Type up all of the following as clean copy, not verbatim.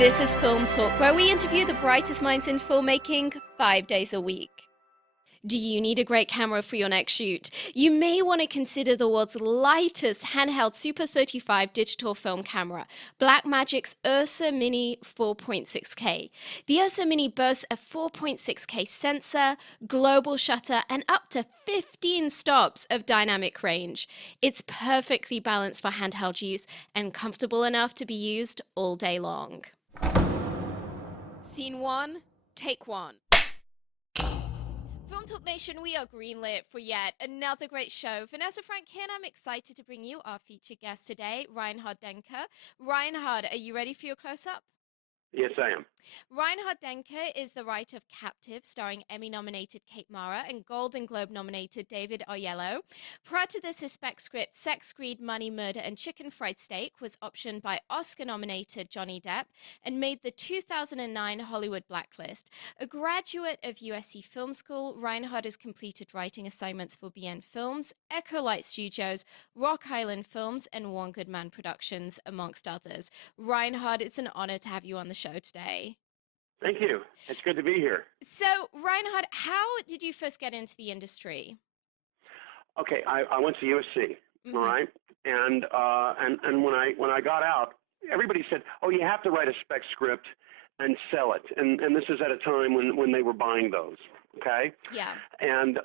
This is Film Talk, where we interview the brightest minds in filmmaking 5 days a week. Do you need a great camera for your next shoot? You may want to consider the world's lightest handheld Super 35 digital film camera, Blackmagic's Ursa Mini 4.6K. The Ursa Mini boasts a 4.6K sensor, global shutter, and up to 15 stops of dynamic range. It's perfectly balanced for handheld use and comfortable enough to be used all day long. Scene 1, take 1. Film Talk Nation, we are greenlit for yet another great show. Vanessa Frank here, and I'm excited to bring you our featured guest today, Reinhard Denke. Reinhard, are you ready for your close-up? Yes, I am. Reinhard Denke is the writer of Captive, starring Emmy-nominated Kate Mara and Golden Globe-nominated David Oyelowo. Prior to this, his spec script, Sex, Greed, Money, Murder, and Chicken Fried Steak, was optioned by Oscar-nominated Johnny Depp and made the 2009 Hollywood blacklist. A graduate of USC Film School, Reinhard has completed writing assignments for BN Films, Echo Light Studios, Rock Island Films, and One Good Man Productions, amongst others. Reinhard, it's an honor to have you on the show today. Thank you. It's good to be here. So, Reinhard, how did you first get into the industry? Okay, I went to USC, all right, and when I got out, everybody said, "Oh, you have to write a spec script and sell it," and this is at a time when they were buying those, okay? Yeah. And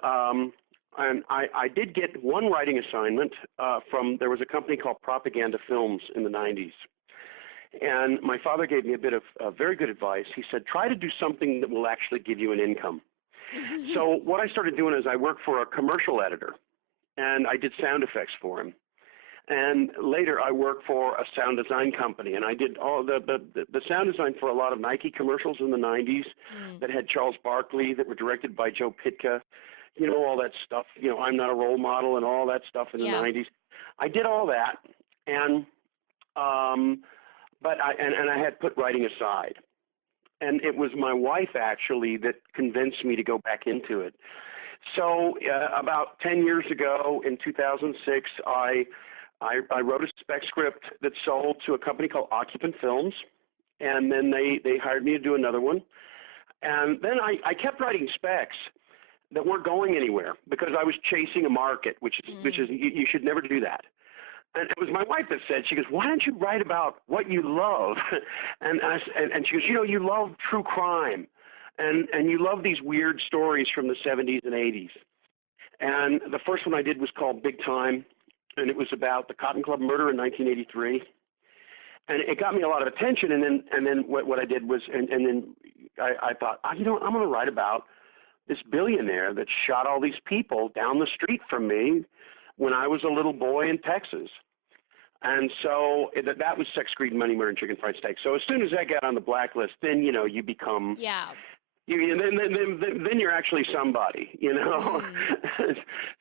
I did get one writing assignment there was a company called Propaganda Films in the 90s. And my father gave me a bit of very good advice. He said, try to do something that will actually give you an income. So what I started doing is I worked for a commercial editor, and I did sound effects for him. And later I worked for a sound design company, and I did all the sound design for a lot of Nike commercials in the 90s that had Charles Barkley, that were directed by Joe Pytka, you know, all that stuff, you know, I'm Not a Role Model and all that stuff in the 90s. I did all that, and but I had put writing aside, and it was my wife actually that convinced me to go back into it. So about 10 years ago, in 2006, I wrote a spec script that sold to a company called Occupant Films, and then they hired me to do another one, and then I kept writing specs that weren't going anywhere because I was chasing a market, which is you should never do that. And it was my wife that said, she goes, why don't you write about what you love? And she goes, you know, you love true crime, and you love these weird stories from the 70s and 80s. And the first one I did was called Big Time, and it was about the Cotton Club murder in 1983. And it got me a lot of attention, and then what I did was, and then I thought, you know, I'm going to write about this billionaire that shot all these people down the street from me when I was a little boy in Texas. And so that was Sex, Greed, Money, Murder, and Chicken Fried Steak. So as soon as I got on the blacklist, then, you know, you become, then you're actually somebody, you know.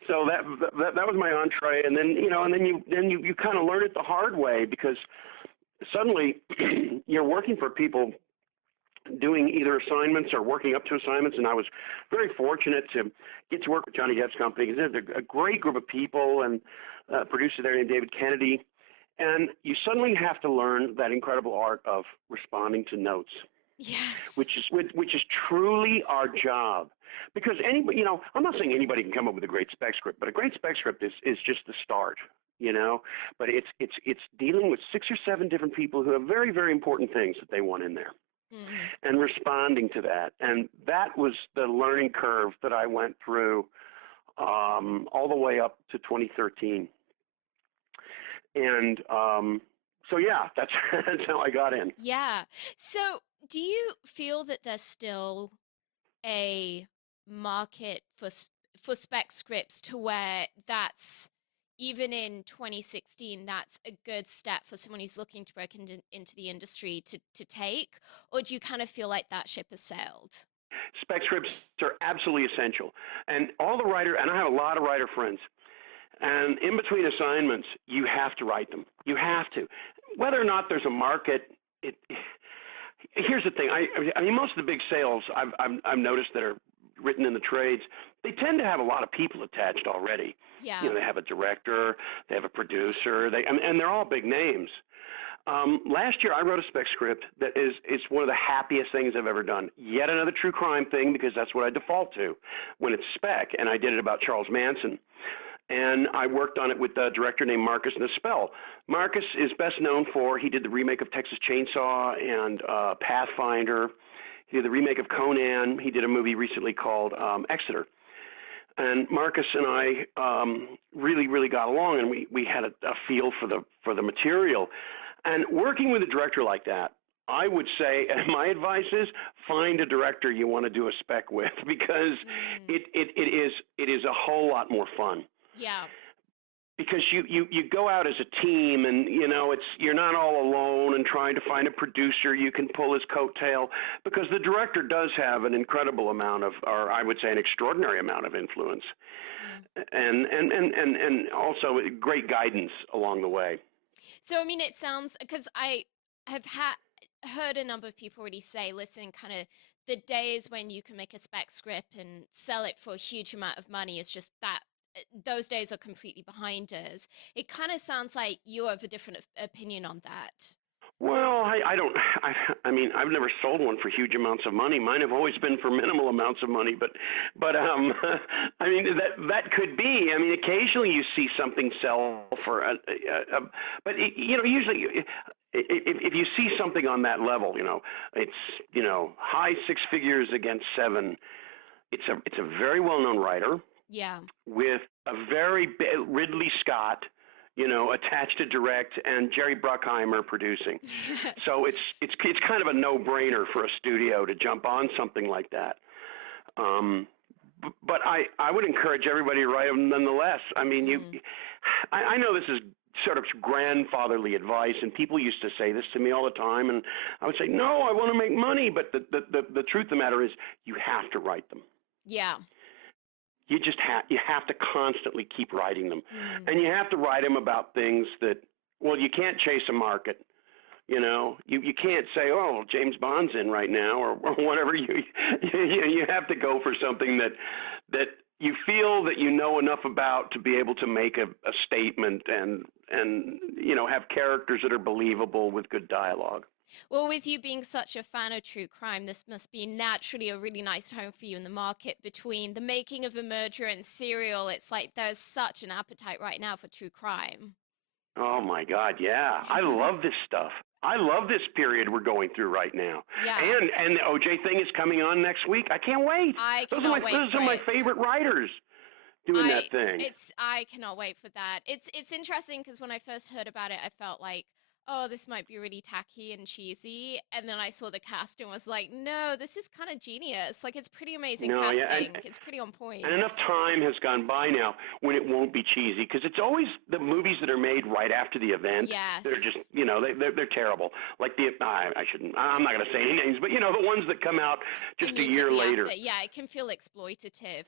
So that was my entree, and then, you know, and then you kind of learn it the hard way, because suddenly you're working for people doing either assignments or working up to assignments, and I was very fortunate to get to work with Johnny Depp's company, because they're a great group of people, and a producer there named David Kennedy, and you suddenly have to learn that incredible art of responding to notes. Yes. Which is truly our job, because anybody, you know, I'm not saying anybody can come up with a great spec script, but a great spec script is just the start, you know. But it's dealing with 6 or 7 different people who have very, very important things that they want in there. And responding to that. And that was the learning curve that I went through all the way up to 2013. And so, yeah, that's how I got in. Yeah. So do you feel that there's still a market for spec scripts to where that's, even in 2016, that's a good step for someone who's looking to break into the industry to take? Or do you kind of feel like that ship has sailed? Spec scripts are absolutely essential. And all the writer, and I have a lot of writer friends, and in between assignments, you have to write them. You have to. Whether or not there's a market, here's the thing. I mean, most of the big sales I've noticed that are written in the trades, they tend to have a lot of people attached already. Yeah. You know, they have a director, they have a producer, and they're all big names. Last year, I wrote a spec script that is one of the happiest things I've ever done. Yet another true crime thing, because that's what I default to when it's spec, and I did it about Charles Manson. And I worked on it with a director named Marcus Nispel. Marcus is best known for, he did the remake of Texas Chainsaw and Pathfinder. He did the remake of Conan. He did a movie recently called Exeter. And Marcus and I really, really got along, and we had a feel for the material. And working with a director like that, I would say, my advice is find a director you want to do a spec with, because it is a whole lot more fun. Yeah. Because you go out as a team, and you're not all alone and trying to find a producer you can pull his coattail, because the director does have an incredible amount of, or I would say an extraordinary amount of influence, and also great guidance along the way. So I mean, it sounds, because I have heard a number of people already say, listen, kind of the days when you can make a spec script and sell it for a huge amount of money is just that. Those days are completely behind us. It kind of sounds like you have a different opinion on that. Well, I mean, I've never sold one for huge amounts of money. Mine have always been for minimal amounts of money, but I mean, that could be. I mean, occasionally you see something sell for but usually if you see something on that level, it's high six figures against seven. It's a very well-known writer. Yeah. With a very Ridley Scott, attached to direct, and Jerry Bruckheimer producing. Yes. So it's kind of a no-brainer for a studio to jump on something like that. But I would encourage everybody to write them nonetheless. I mean, I know this is sort of grandfatherly advice, and people used to say this to me all the time, and I would say, no, I want to make money, but the truth of the matter is you have to write them. Yeah. You just have to constantly keep writing them, and you have to write them about things that, well, you can't chase a market. You can't say, oh, James Bond's in right now, or whatever. You have to go for something that you feel that you know enough about to be able to make a statement and have characters that are believable with good dialogue. Well, with you being such a fan of true crime, this must be naturally a really nice home for you in the market. Between the making of a murderer and Serial, it's like there's such an appetite right now for true crime. Oh, my God, yeah. I love this stuff. I love this period we're going through right now. Yeah. And the OJ thing is coming on next week. I can't wait. Those are my favorite writers doing that thing. I cannot wait for that. It's interesting because when I first heard about it, I felt like, oh, this might be really tacky and cheesy. And then I saw the cast and was like, no, this is kind of genius. Like, it's pretty amazing casting. Yeah, it's pretty on point. And enough time has gone by now when it won't be cheesy, because it's always the movies that are made right after the event. Yes. They're just, they're terrible. Like I'm not going to say any names, but, the ones that come out just a year later. Yeah, it can feel exploitative.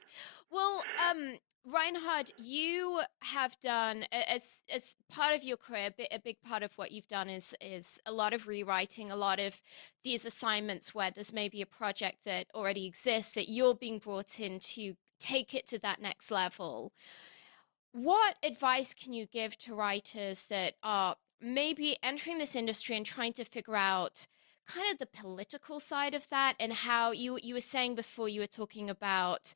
Well, Reinhard, you have done, as part of your career, a big part of what you've done is a lot of rewriting, a lot of these assignments where there's maybe a project that already exists that you're being brought in to take it to that next level. What advice can you give to writers that are maybe entering this industry and trying to figure out kind of the political side of that, and how you were saying before, you were talking about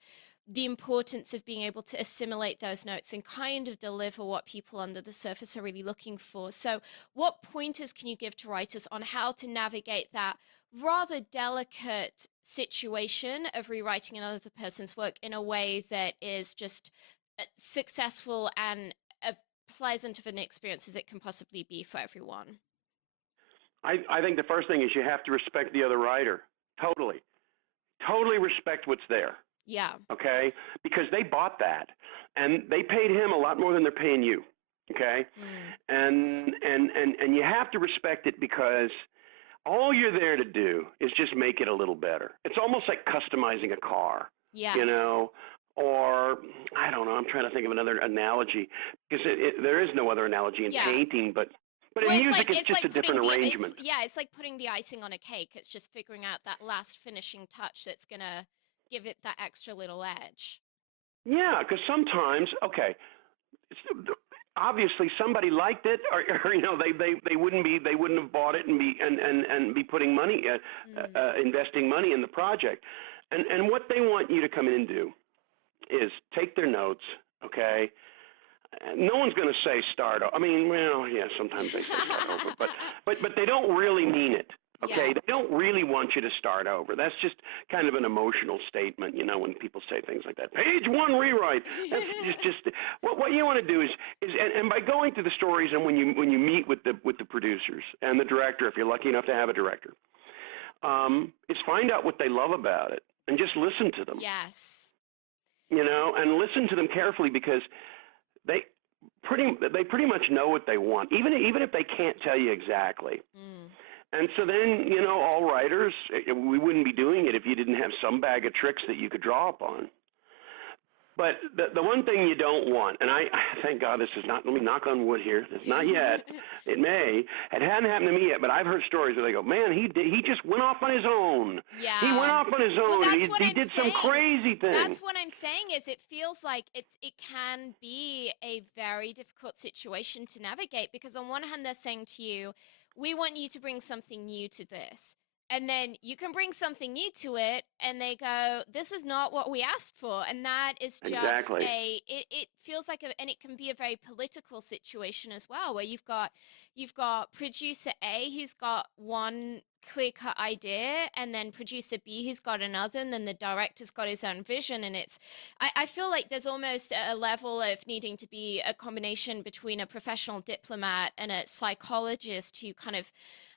the importance of being able to assimilate those notes and kind of deliver what people under the surface are really looking for. So what pointers can you give to writers on how to navigate that rather delicate situation of rewriting another person's work in a way that is just successful and as pleasant of an experience as it can possibly be for everyone? I think the first thing is you have to respect the other writer. Totally respect what's there. Yeah. Okay? Because they bought that, and they paid him a lot more than they're paying you. Okay? And you have to respect it, because all you're there to do is just make it a little better. It's almost like customizing a car. Yes. Or I don't know, I'm trying to think of another analogy, because there is no other analogy in painting, but in music it's just a different arrangement. It's like putting the icing on a cake. It's just figuring out that last finishing touch that's going to give it that extra little edge. Yeah, because sometimes, obviously somebody liked it, or they wouldn't have bought it and be putting money, investing money in the project. And what they want you to come in and do is take their notes, okay? No one's going to say start over. I mean, well, yeah, sometimes they say start over, but they don't really mean it. Okay, Yeah. they don't really want you to start over. That's just kind of an emotional statement, when people say things like that. Page 1 rewrite. That's just what you want to do is and by going through the stories, and when you meet with the producers and the director, if you're lucky enough to have a director, is find out what they love about it and just listen to them. Yes. And listen to them carefully, because they pretty much know what they want, even if they can't tell you exactly. And so then, all writers, we wouldn't be doing it if you didn't have some bag of tricks that you could draw upon. But the one thing you don't want, and I thank God this is not, let me knock on wood here, it's not yet, it may, it hadn't happened to me yet, but I've heard stories where they go, man, he just went off on his own. Yeah. He went off on his own, Well, and he did some crazy thing. That's what I'm saying, is it feels like it can be a very difficult situation to navigate, because on one hand they're saying to you, we want you to bring something new to this. And then you can bring something new to it, and they go, this is not what we asked for. And that is just exactly. It feels like and it can be a very political situation as well, where you've got producer A who's got one clear-cut idea, and then producer B who's got another, and then the director's got his own vision. And I feel like there's almost a level of needing to be a combination between a professional diplomat and a psychologist who kind of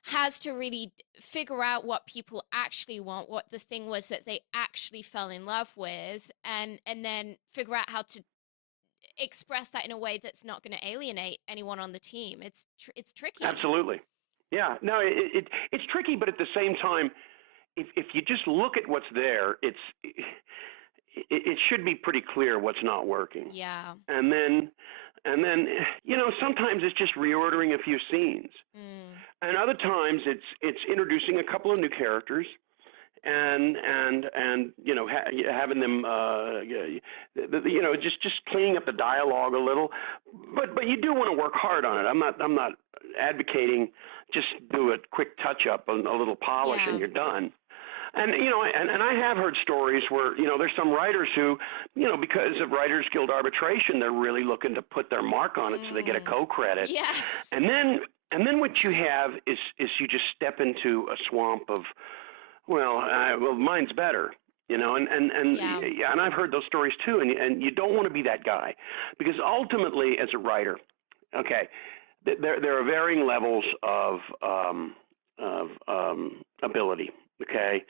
has to really figure out what people actually want, what the thing was that they actually fell in love with, and then figure out how to express that in a way that's not going to alienate anyone on the team. It's tricky. Absolutely. Yeah. No, it's tricky, but at the same time, if you just look at what's there, it should be pretty clear what's not working. Yeah. And then sometimes it's just reordering a few scenes. And other times it's introducing a couple of new characters, and having them just cleaning up the dialogue a little. But you do want to work hard on it. I'm not advocating just do a quick touch up, a little polish, and you're done. And and I have heard stories where there's some writers who because of Writers Guild arbitration, they're really looking to put their mark on it so they get a co-credit. Yes. And then what you have is you just step into a swamp of mine's better. And I've heard those stories too, and you don't want to be that guy, because ultimately as a writer, okay, there are varying levels of ability. Okay,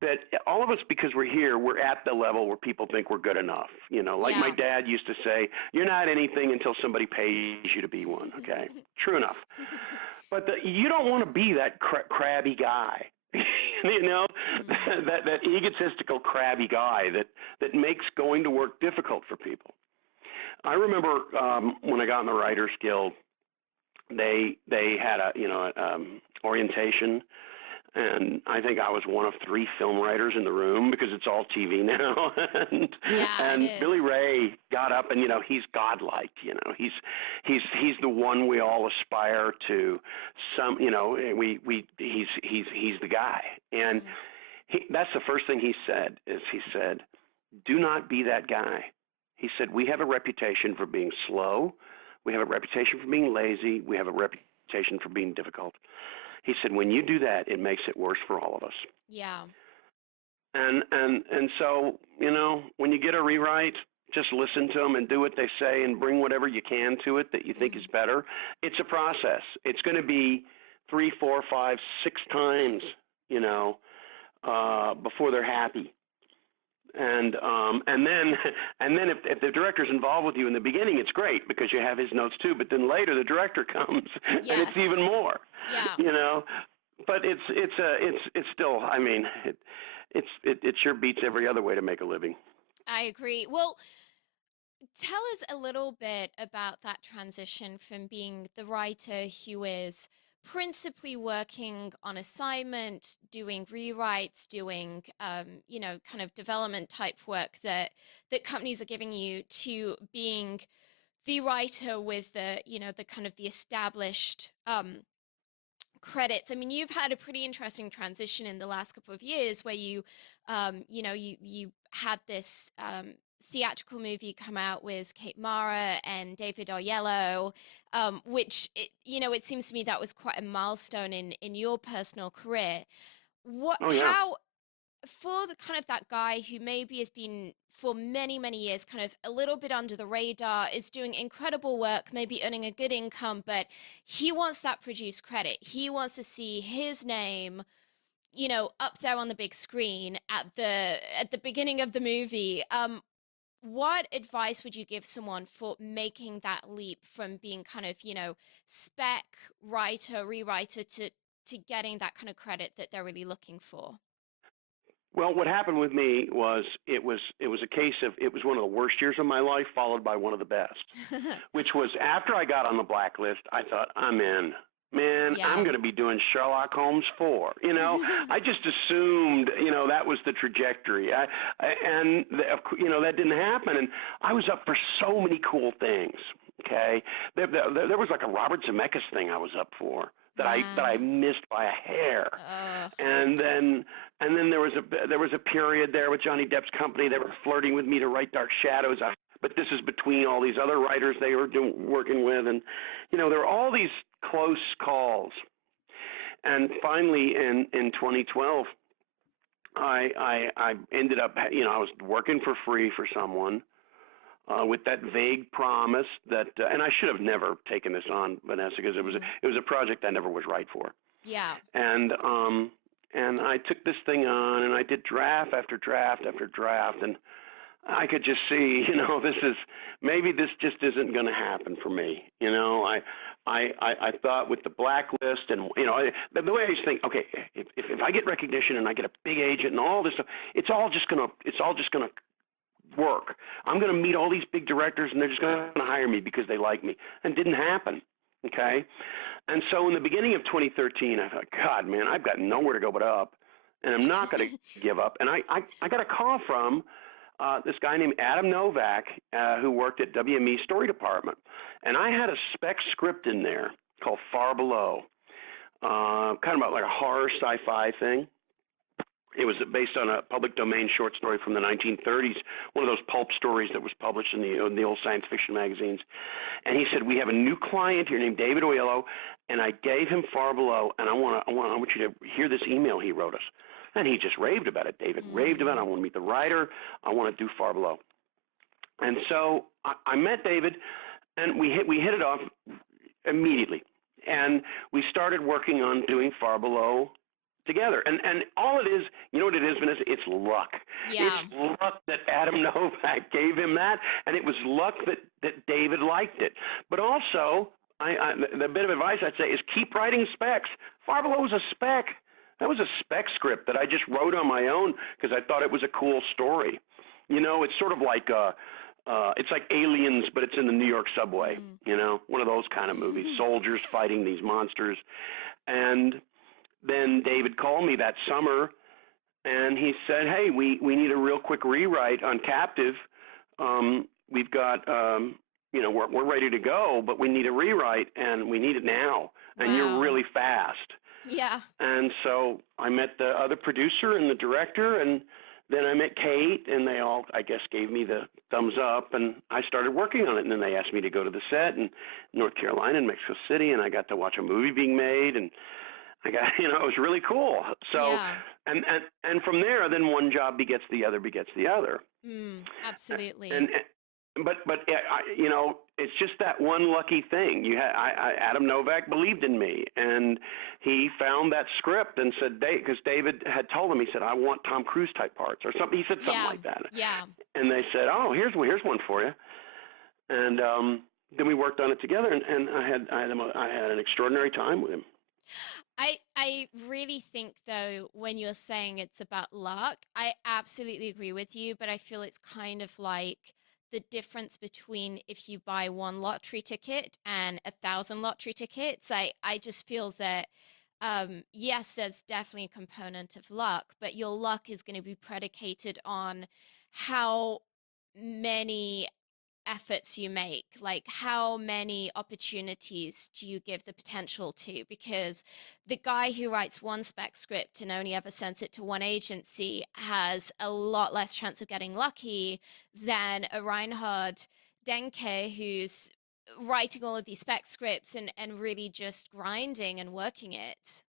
that all of us, because we're here, we're at the level where people think we're good enough. My dad used to say, you're not anything until somebody pays you to be one. Okay, true enough. But you don't want to be that crabby guy, that egotistical crabby guy that makes going to work difficult for people. I remember when I got in the Writers Guild, they had a orientation. And I think I was one of 3 film writers in the room, because it's all TV now. and Billy Ray got up, and he's godlike. He's the one we all aspire to. He's the guy. And that's the first thing he said. He said, "Do not be that guy." He said, "We have a reputation for being slow. We have a reputation for being lazy. We have a reputation for being difficult." He said, when you do that, it makes it worse for all of us. Yeah. And so, when you get a rewrite, just listen to them and do what they say and bring whatever you can to it that you think is better. It's a process. It's going to be 3, 4, 5, 6 times, before they're happy. And then if the director's involved with you in the beginning, it's great because you have his notes too. But then later the director comes, and it's even more. Yeah. But it's still. I mean, it sure beats every other way to make a living. I agree. Well, tell us a little bit about that transition from being the writer who is principally working on assignment, doing rewrites, doing kind of development type work that companies are giving you, to being the writer with the, you know, the kind of the established credits. I mean, you've had a pretty interesting transition in the last couple of years where you know, you had this theatrical movie come out with Kate Mara and David Oyelowo, which you know, it seems to me that was quite a milestone in your personal career. What, Oh yeah. how, for the kind of that guy who maybe has been for many, many years kind of a little bit under the radar, is doing incredible work, maybe earning a good income, but he wants that produced credit. He wants to see his name, you know, up there on the big screen at the beginning of the movie. What advice would you give someone for making that leap from being kind of, you know, spec writer, rewriter to getting that kind of credit that they're really looking for? Well, what happened with me was it was a case of it was one of the worst years of my life, followed by one of the best. Which was after I got on the blacklist, I thought I'm in. Man, I'm Yeah. going to be doing Sherlock Holmes 4. You know, I just assumed, you know, that was the trajectory. You know, that didn't happen. And I was up for so many cool things. Okay, there was like a Robert Zemeckis thing I was up for that I Wow. missed by a hair. Oh, And then there was a period there with Johnny Depp's company. They were flirting with me to write Dark Shadows. But this is between all these other writers they were working with, and you know there were all these close calls. And finally, in 2012, I ended up, you know, I was working for free for someone with that vague promise that, and I should have never taken this on, Vanessa, because mm, it was a project I never was right for. yeah. And I took this thing on, and I did draft after draft after draft, and I could just see, you know, maybe this just isn't going to happen for me. You know, I thought with the blacklist, and you know, the way I used to think, okay, if I get recognition and I get a big agent and all this stuff, it's all just gonna work. I'm going to meet all these big directors, and they're just going to hire me because they like me. And it didn't happen. Okay, and so in the beginning of 2013, I thought, God, man, I've got nowhere to go but up, and I'm not going to give up. And I got a call from this guy named Adam Novak, who worked at WME Story Department, and I had a spec script in there called Far Below, kind of about like a horror sci-fi thing. It was based on a public domain short story from the 1930s, one of those pulp stories that was published in the old science fiction magazines. And he said, "We have a new client here named David Oyelowo," and I gave him Far Below, and I want you to hear this email he wrote us. And he just raved about it. David raved about it. I Mm, want to meet the writer. I want to do Far Below. And so I met David, and we hit it off immediately. And we started working on doing Far Below together. And all it is, you know what it is, Vanessa? It's luck. yeah. It's luck that Adam Novak gave him that, and it was luck that David liked it. But also, the bit of advice I'd say is keep writing specs. Far Below was a spec. That was a spec script that I just wrote on my own because I thought it was a cool story. You know, it's sort of like it's like Aliens, but it's in the New York subway. Mm. You know, one of those kind of movies. Soldiers fighting these monsters. And then David called me that summer, and he said, "Hey, we need a real quick rewrite on Captive. We've got, you know, we're ready to go, but we need a rewrite, and we need it now. And you're Wow. really fast." Yeah. And so I met the other producer and the director, and then I met Kate, and they all, I guess, gave me the thumbs up, and I started working on it. And then they asked me to go to the set in North Carolina, in Mexico City, and I got to watch a movie being made, and I got, you know, it was really cool. So, Yeah. and from there, then one job begets the other begets the other. Mm, absolutely. And but you know, it's just that one lucky thing. Adam Novak believed in me, and he found that script and said, because David had told him, he said, "I want Tom Cruise type parts," or something. He said something Yeah. like that, Yeah. and they said, "Oh, here's one for you." And then we worked on it together, and I had an extraordinary time with him. I really think though when you're saying it's about luck, I absolutely agree with you, but I feel it's kind of like the difference between if you buy one lottery ticket and 1,000 lottery tickets. I just feel that yes, there's definitely a component of luck, but your luck is going to be predicated on how many efforts you make? Like, how many opportunities do you give the potential to? Because the guy who writes one spec script and only ever sends it to one agency has a lot less chance of getting lucky than a Reinhard Denke who's writing all of these spec scripts and really just grinding and working it.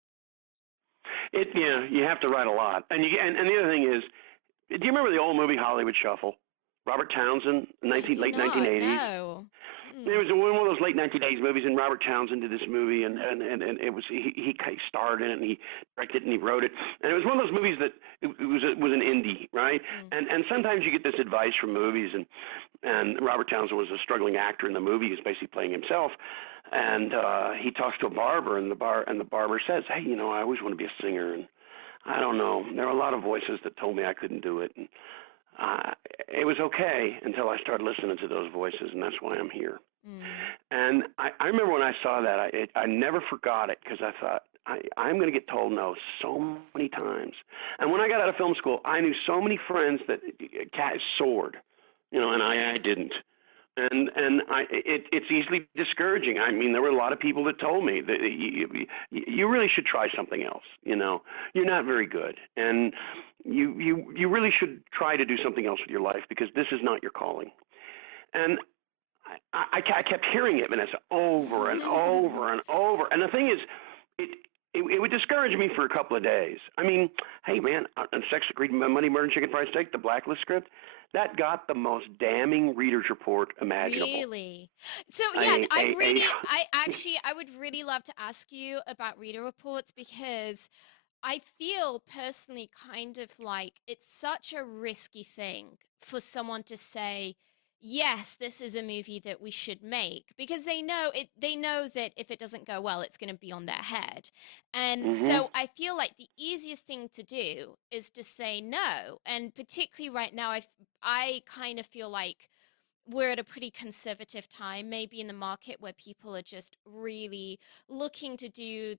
You have to write a lot, and and the other thing is, do you remember the old movie Hollywood Shuffle? Robert Townsend, late 1980s. No. It was one of those late 1980s movies, and Robert Townsend did this movie, and it was he starred in it, and he directed it, and he wrote it, and it was one of those movies that it was an indie, right? And sometimes you get this advice from movies, and Robert Townsend was a struggling actor in the movie. He was basically playing himself, and he talks to a barber, and the barber says, "Hey, I always want to be a singer, and I don't know. There were a lot of voices that told me I couldn't do it, and it was okay until I started listening to those voices, and that's why I'm here." And I remember when I saw that, I never forgot it, because I thought, I'm going to get told no so many times. And when I got out of film school, I knew so many friends that soared, and I didn't. And it's easily discouraging. I mean, there were a lot of people that told me that you really should try something else. You're not very good, and you really should try to do something else with your life, because this is not your calling. And I kept hearing it, Vanessa, over and over and over. And the thing is, it would discourage me for a couple of days. I mean, hey, man, on Sex, Greed, Money, Murder, and Chicken Fried Steak, the Blacklist script, that got the most damning reader's report imaginable. Really? So yeah, I would really love to ask you about reader reports, because I feel personally kind of like it's such a risky thing for someone to say, yes, this is a movie that we should make, because they know that if it doesn't go well, it's going to be on their head. And so I feel like the easiest thing to do is to say no. And particularly right now, I kind of feel like we're at a pretty conservative time, maybe in the market, where people are just really looking to do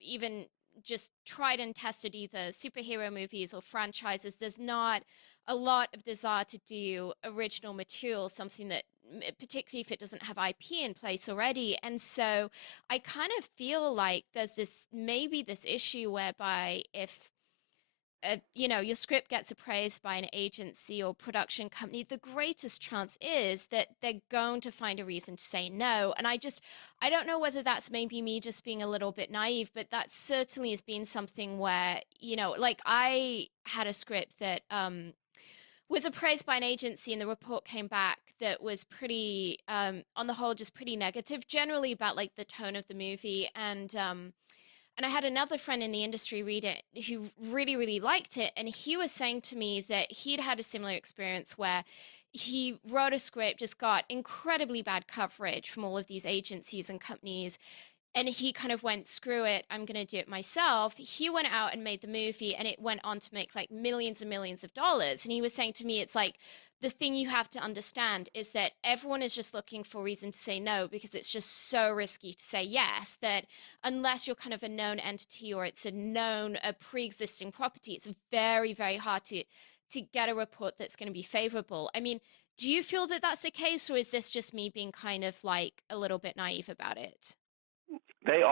even just tried and tested either superhero movies or franchises. There's not a lot of desire to do original material, something that, particularly if it doesn't have IP in place already. And so I kind of feel like there's this issue whereby if your script gets appraised by an agency or production company, the greatest chance is that they're going to find a reason to say no. And I don't know whether that's maybe me just being a little bit naive, but that certainly has been something where, like I had a script that was appraised by an agency, and the report came back that was pretty, on the whole, just pretty negative, generally about like the tone of the movie. And I had another friend in the industry read it who really, really liked it. And he was saying to me that he'd had a similar experience where he wrote a script, just got incredibly bad coverage from all of these agencies and companies. And he kind of went, screw it, I'm going to do it myself. He went out and made the movie, and it went on to make like millions and millions of dollars. And he was saying to me, it's like, the thing you have to understand is that everyone is just looking for a reason to say no, because it's just so risky to say yes, that unless you're kind of a known entity or it's a pre-existing property, it's very, very hard to get a report that's going to be favorable. I mean, do you feel that that's the case, or is this just me being kind of like a little bit naive about it? They're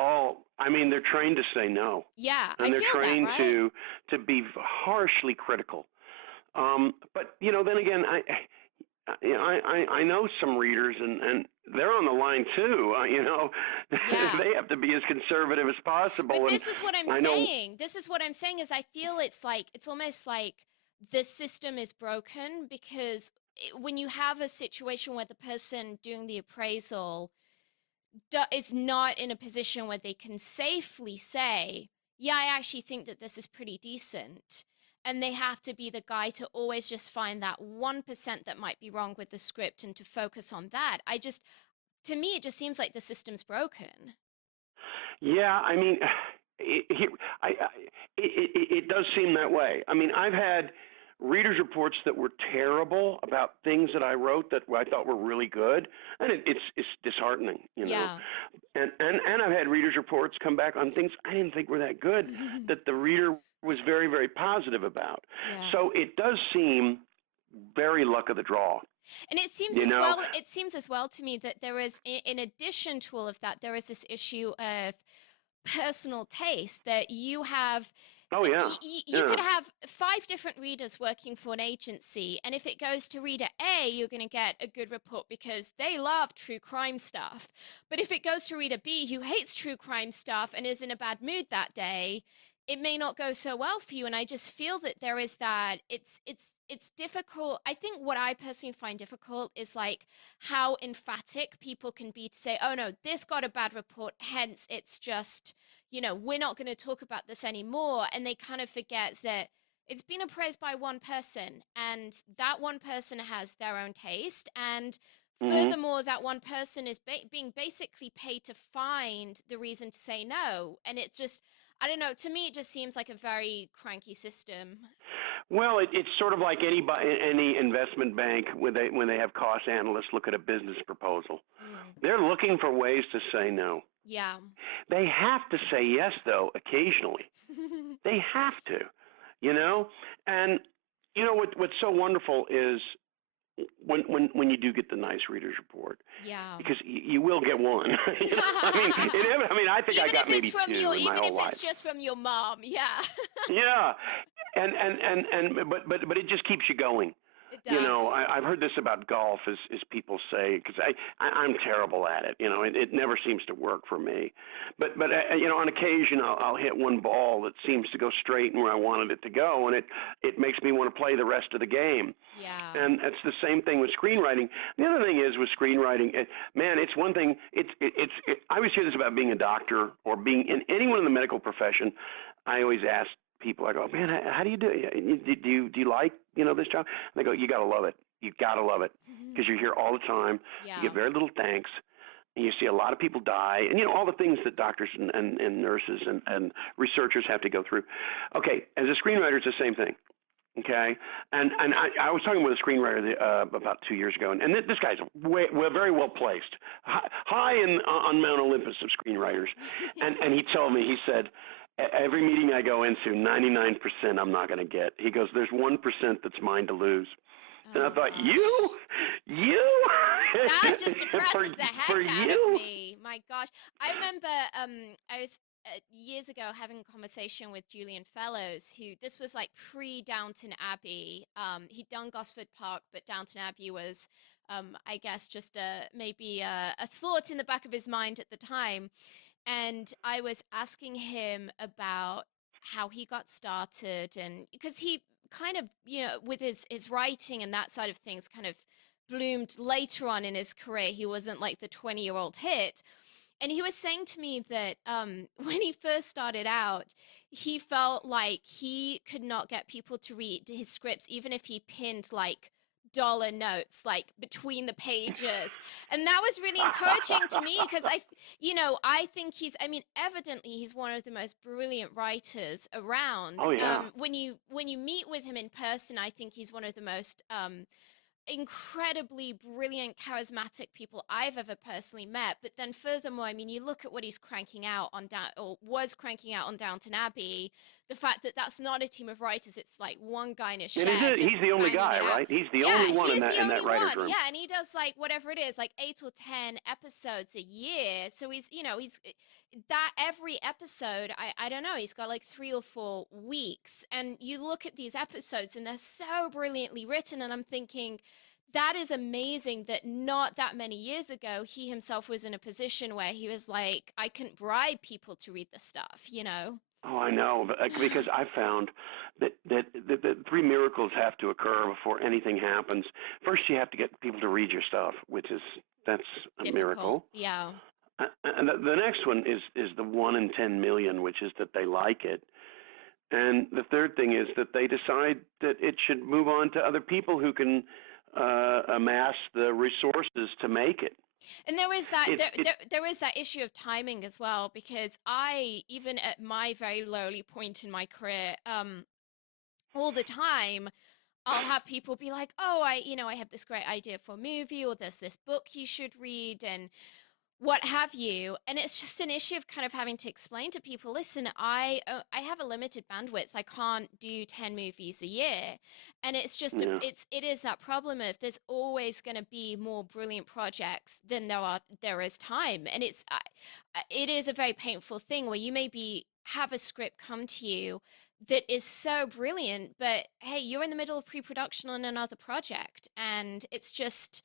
trained to say no. Yeah, and they're trained that, right? to be harshly critical. But then again, I know some readers, and they're on the line too. Yeah. They have to be as conservative as possible. But this is what I'm saying. This is what I'm saying is I feel it's almost like the system is broken, because when you have a situation where the person doing the appraisal is not in a position where they can safely say, yeah, I actually think that this is pretty decent. And they have to be the guy to always just find that 1% that might be wrong with the script and to focus on that. To me, it just seems like the system's broken. Yeah, it does seem that way. I've had readers' reports that were terrible about things that I wrote that I thought were really good, and it's disheartening, Yeah. And I've had readers' reports come back on things I didn't think were that good that the reader was very, very positive about. Yeah. So it does seem very luck of the draw. And it seems You as know? well. It seems as well to me that there is, in addition to all of that, there is this issue of personal taste that you have. Oh yeah, You yeah. could have 5 different readers working for an agency, and if it goes to reader A, you're going to get a good report because they love true crime stuff. But if it goes to reader B, who hates true crime stuff and is in a bad mood that day, it may not go so well for you. And I just feel that there is that it's difficult. I think what I personally find difficult is like how emphatic people can be to say, oh no, this got a bad report, hence it's just, we're not going to talk about this anymore. And they kind of forget that it's been appraised by one person, and that one person has their own taste. And Hmm. furthermore, that one person is being basically paid to find the reason to say no. And it's just, I don't know, to me, it just seems like a very cranky system. Well, it's sort of like any investment bank when they have cost analysts look at a business proposal. Mm. They're looking for ways to say no. Yeah. They have to say yes, though, occasionally. They have to, you know? And what's so wonderful is when you do get the nice readers report, Yeah. because you will get one. I think I Even got if maybe it's from two in my even whole if life. it's just from your mom, yeah. Yeah, but it just keeps you going. It does. I've heard this about golf, as people say, because I'm terrible at it. It never seems to work for me. But on occasion I'll hit one ball that seems to go straight and where I wanted it to go, and it makes me want to play the rest of the game. Yeah. And it's the same thing with screenwriting. The other thing is with screenwriting, it's one thing. I always hear this about being a doctor or being anyone in the medical profession. I always ask people, I go, man, how do you do it? Do you like this job? And they go, you got to love it. You got to love it because you're here all the time. Yeah. You get very little thanks. And you see a lot of people die, and all the things that doctors and nurses and researchers have to go through. Okay, as a screenwriter, it's the same thing. Okay, and I was talking with a screenwriter about 2 years ago, and this guy's very well placed, high on Mount Olympus of screenwriters, and he told me, he said, every meeting I go into, 99% I'm not going to get. He goes, there's 1% that's mine to lose. And I thought, you? That just depresses the heck out you? of me. My gosh. I remember I was years ago having a conversation with Julian Fellows, who, this was like pre-Downton Abbey. He'd done Gosford Park, but Downton Abbey was, I guess, just maybe a thought in the back of his mind at the time. And I was asking him about how he got started, and because he kind of, with his writing and that side of things kind of bloomed later on in his career. He wasn't like the 20-year-old hit. And he was saying to me that when he first started out, he felt like he could not get people to read his scripts, even if he pinned like dollar notes like between the pages. And that was really encouraging to me because I think evidently he's one of the most brilliant writers around. Oh yeah. When you meet with him in person, I think he's one of the most incredibly brilliant, charismatic people I've ever personally met. But then furthermore, you look at what he's cranking out on was cranking out on Downton Abbey. The fact that that's not a team of writers, it's like one guy in a shed. And he's the only guy, right? He's the only one in that writer's room. Yeah, and he does like whatever it is, like 8 or 10 episodes a year. So he's that every episode, I don't know, he's got like 3 or 4 weeks. And you look at these episodes and they're so brilliantly written, and I'm thinking, that is amazing that not that many years ago he himself was in a position where he was like, I couldn't bribe people to read the stuff, Oh, I know, because I found that the 3 miracles have to occur before anything happens. First, you have to get people to read your stuff, that's a Difficult. miracle. Yeah. And the next one is the 1 in 10 million, which is that they like it. And the third thing is that they decide that it should move on to other people who can amass the resources to make it. And there is that there is that issue of timing as well, because I, even at my very lowly point in my career, all the time I'll have people be like, oh, I have this great idea for a movie, or there's this book you should read. And what have you. And it's just an issue of kind of having to explain to people, listen, I have a limited bandwidth. I can't do 10 movies a year. And it's just Yeah. it is that problem of there's always going to be more brilliant projects than there is time. And it is a very painful thing where you maybe have a script come to you that is so brilliant, but hey, you're in the middle of pre-production on another project, and it's just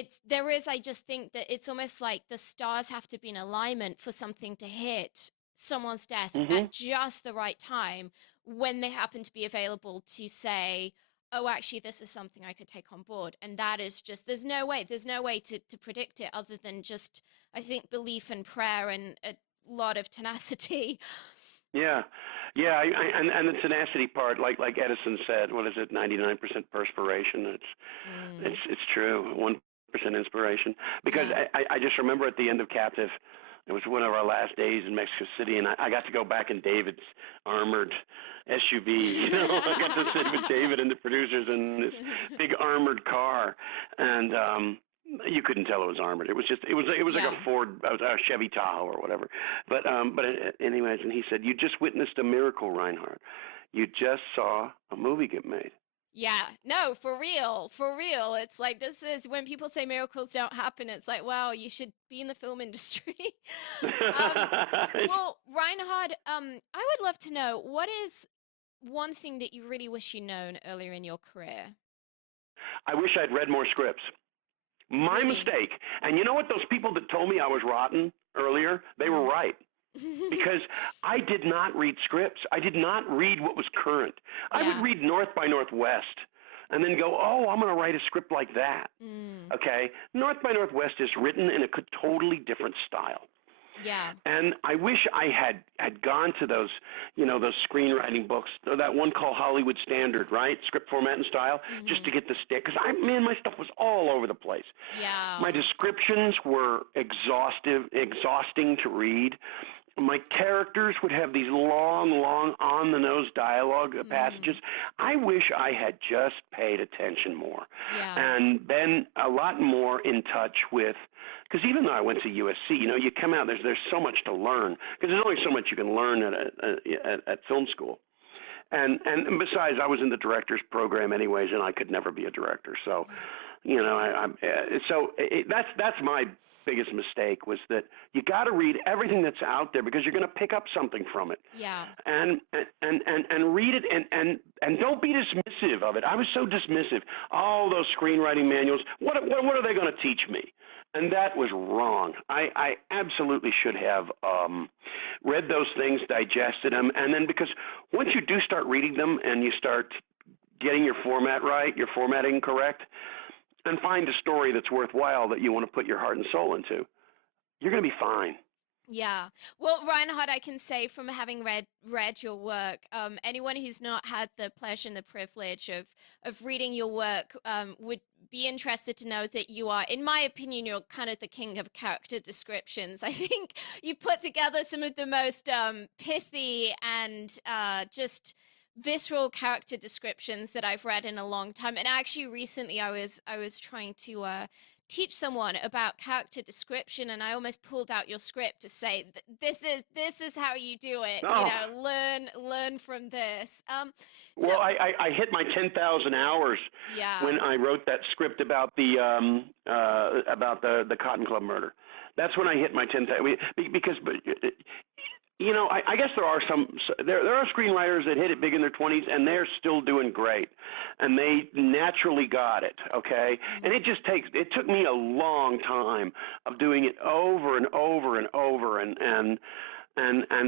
I just think that it's almost like the stars have to be in alignment for something to hit someone's desk Hmm. at just the right time when they happen to be available to say, oh, actually, this is something I could take on board. And that is just, there's no way to predict it other than just, I think, belief and prayer and a lot of tenacity. Yeah, yeah, and the tenacity part, like Edison said, what is it, 99% perspiration? Mm, It's true, 1% inspiration. Because yeah. I just remember at the end of Captive, it was one of our last days in Mexico City, and I got to go back in David's armored SUV. You know, I got to sit with David and the producers in this big armored car, and you couldn't tell it was armored. It was like Yeah. a Ford, a Chevy Tahoe or whatever. But anyways, and he said, "You just witnessed a miracle, Reinhard. You just saw a movie get made." Yeah, no, for real, for real. It's like this is when people say miracles don't happen, it's like, well, you should be in the film industry. um, well, Reinhard, I would love to know what is one thing that you really wish you'd known earlier in your career? I wish I'd read more scripts. My Really? mistake. And you know what? Those people that told me I was rotten earlier, they were Mm. right. Because I did not read scripts. I did not read what was current. I would Yeah. read North by Northwest and then go, oh, I'm going to write a script like that. Mm. Okay? North by Northwest is written in a totally different style. Yeah. And I wish I had gone to those, those screenwriting books, that one called Hollywood Standard, right? Script format and style, just to Mm-hmm. get the stick. Because my stuff was all over the place. Yeah. My descriptions were exhausting to read. My characters would have these long, on-the-nose dialogue passages. Mm. I wish I had just paid attention more Yeah. and been a lot more in touch with, because even though I went to USC, you come out, there's so much to learn, because there's only so much you can learn at film school. And besides, I was in the director's program anyways, and I could never be a director. So, that's my biggest mistake, was that you got to read everything that's out there, because you're going to pick up something from it, Yeah. and read it, and don't be dismissive of it. I was so dismissive. All those screenwriting manuals, what are they going to teach me? And that was wrong. I absolutely should have read those things, digested them, and then, because once you do start reading them and you start getting your format right, your formatting correct, and find a story that's worthwhile that you want to put your heart and soul into, you're going to be fine. Yeah. Well, Reinhard, I can say from having read your work, anyone who's not had the pleasure and the privilege of reading your work would be interested to know that you are, in my opinion, you're kind of the king of character descriptions. I think you put together some of the most pithy and just visceral character descriptions that I've read in a long time. And actually, recently, I was trying to teach someone about character description, and I almost pulled out your script to say, this is how you do it, Oh, learn from this. So well, I hit my 10,000 hours yeah. when I wrote that script about the Cotton Club murder. That's when I hit my 10,000, because I guess there are screenwriters that hit it big in their 20s, and they're still doing great, and they naturally got it, okay? And Mm, it took me a long time of doing it over and over and over, and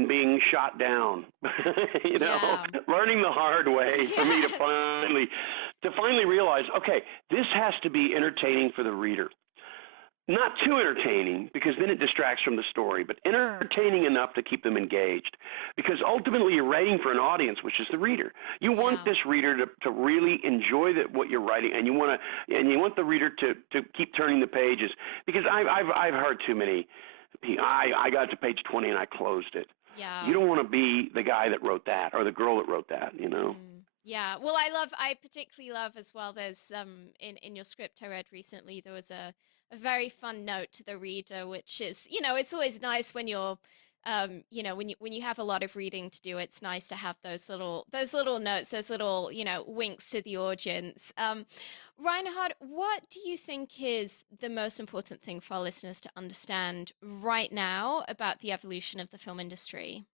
being shot down, yeah. learning the hard way for me to Yes. finally realize, okay, this has to be entertaining for the reader. Not too entertaining, because then it distracts from the story, but entertaining enough to keep them engaged. Because ultimately you're writing for an audience, which is the reader. You want Yeah. this reader to really enjoy what you're writing, and you want the reader to keep turning the pages. Because I've heard too many. I got to page 20 and I closed it. You Yeah. don't want to be the guy that wrote that, or the girl that wrote that. Yeah. Well, I particularly love as well. There's in your script I read recently, there was a a very fun note to the reader, which is, it's always nice when you're, when you have a lot of reading to do, it's nice to have those little notes, those little, winks to the audience. Reinhard, what do you think is the most important thing for our listeners to understand right now about the evolution of the film industry?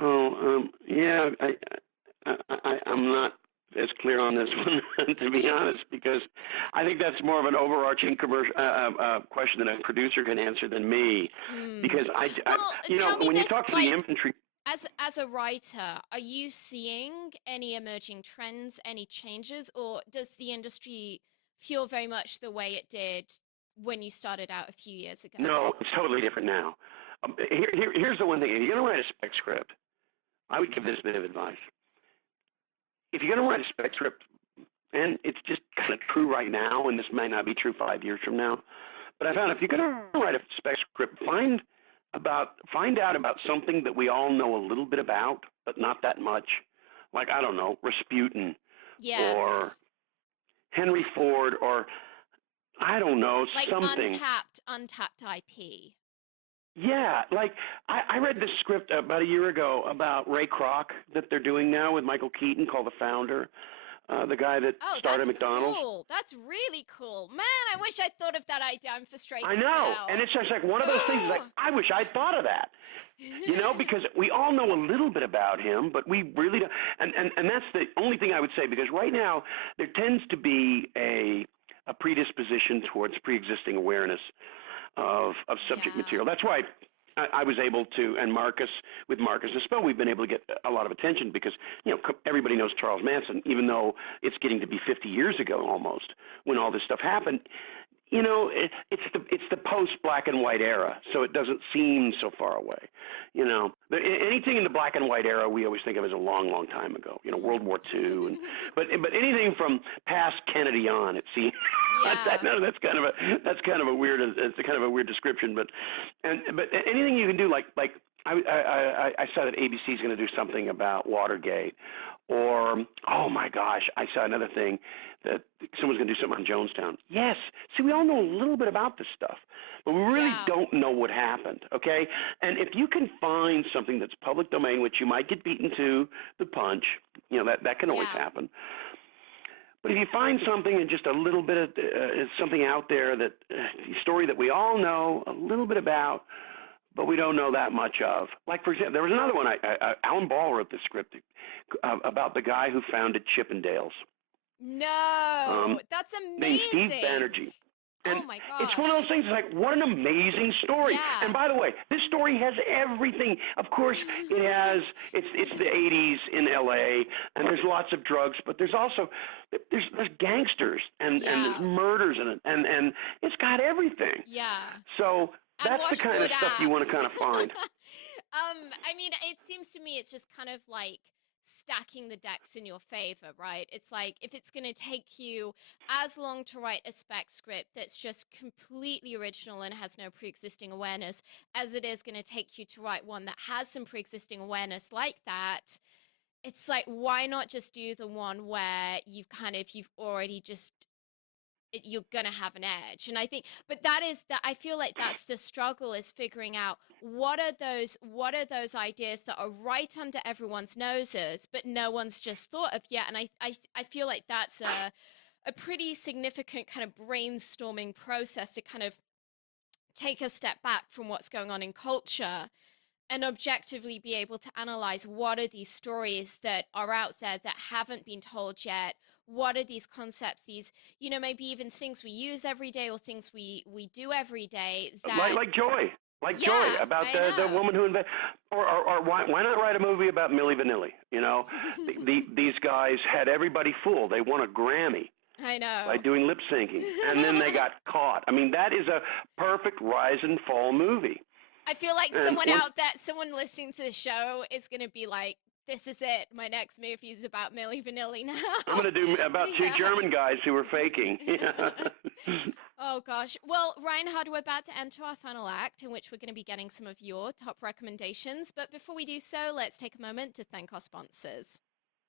Yeah, I'm not as clear on this one, to be honest, because I think that's more of an overarching commercial question that a producer can answer than me. Mm. Because Well, tell me when you this, talk to the like, infantry, as a writer, are you seeing any emerging trends, any changes, or does the industry feel very much the way it did when you started out a few years ago? no, it's totally different now. Here's the one thing: if you're going to write a spec script, I would give this bit of advice. If you're going to write a spec script, and it's just kind of true right now, and this might not be true 5 years from now, but I found if you're going to write a spec script, find out about something that we all know a little bit about, but not that much. Like, I don't know, Rasputin Yes. or Henry Ford, or I don't know, Like something. untapped IP. Yeah, like I read this script about a year ago about Ray Kroc that they're doing now with Michael Keaton called The Founder, the guy that Oh, started that's McDonald's. cool. That's really cool. Man, I wish I'd thought of that idea. I'm frustrated I know, now. and it's just like one of those things. Like, I wish I'd thought of that. Because we all know a little bit about him, but we really don't. And that's the only thing I would say, because right now there tends to be a predisposition towards pre-existing awareness of subject material. That's why I was able to, and with Marcus Espo, we've been able to get a lot of attention because, everybody knows Charles Manson, even though it's getting to be 50 years ago almost when all this stuff happened. It's the post black and white era, so it doesn't seem so far away. Anything in the black and white era we always think of as a long, long time ago. World War II, but anything from past Kennedy on, it seems. Yeah. That's kind of a weird description, but anything you can do, like I saw that ABC is going to do something about Watergate, or oh my gosh, I saw another thing that someone's going to do something on Jonestown. Yes, see, we all know a little bit about this stuff, but we really don't know what happened. Okay, and if you can find something that's public domain, which you might get beaten to the punch, that can always happen. But if you find something and just a little bit of something out there, that story that we all know a little bit about, but we don't know that much of. Like, for example, there was another one. Alan Ball wrote the script about the guy who founded Chippendales. No, that's amazing. Named Steve Banerjee. And oh my gosh. It's one of those things, like, what an amazing story. Yeah. And by the way, this story has everything. Of course, it's the 80s in LA, and there's lots of drugs, but there's also, there's gangsters and there's murders in it, and it's got everything. Yeah. So that's the kind of stuff you want to kind of find. I mean, it seems to me it's just kind of like stacking the decks in your favor, right? It's like, if it's going to take you as long to write a spec script that's just completely original and has no pre-existing awareness as it is going to take you to write one that has some pre-existing awareness like that, it's like, why not just do the one where you've already just, you're gonna have an edge. And I think, but I feel like that's the struggle, is figuring out what are those ideas that are right under everyone's noses but no one's just thought of yet. And I feel like that's a pretty significant kind of brainstorming process to kind of take a step back from what's going on in culture and objectively be able to analyze what are these stories that are out there that haven't been told yet. What are these concepts, these, maybe even things we use every day or things we do every day that... Like Joy, about the woman who invented, or why not write a movie about Milli Vanilli? These guys had everybody fooled. They won a Grammy. I know. By doing lip syncing, and then they got caught. I mean, that is a perfect rise and fall movie. I feel like someone listening to the show is going to be like, this is it. My next movie is about Milli Vanilli now. I'm going to do about two German guys who were faking. Oh, gosh. Well, Reinhard, we're about to enter our final act, in which we're going to be getting some of your top recommendations. But before we do so, let's take a moment to thank our sponsors.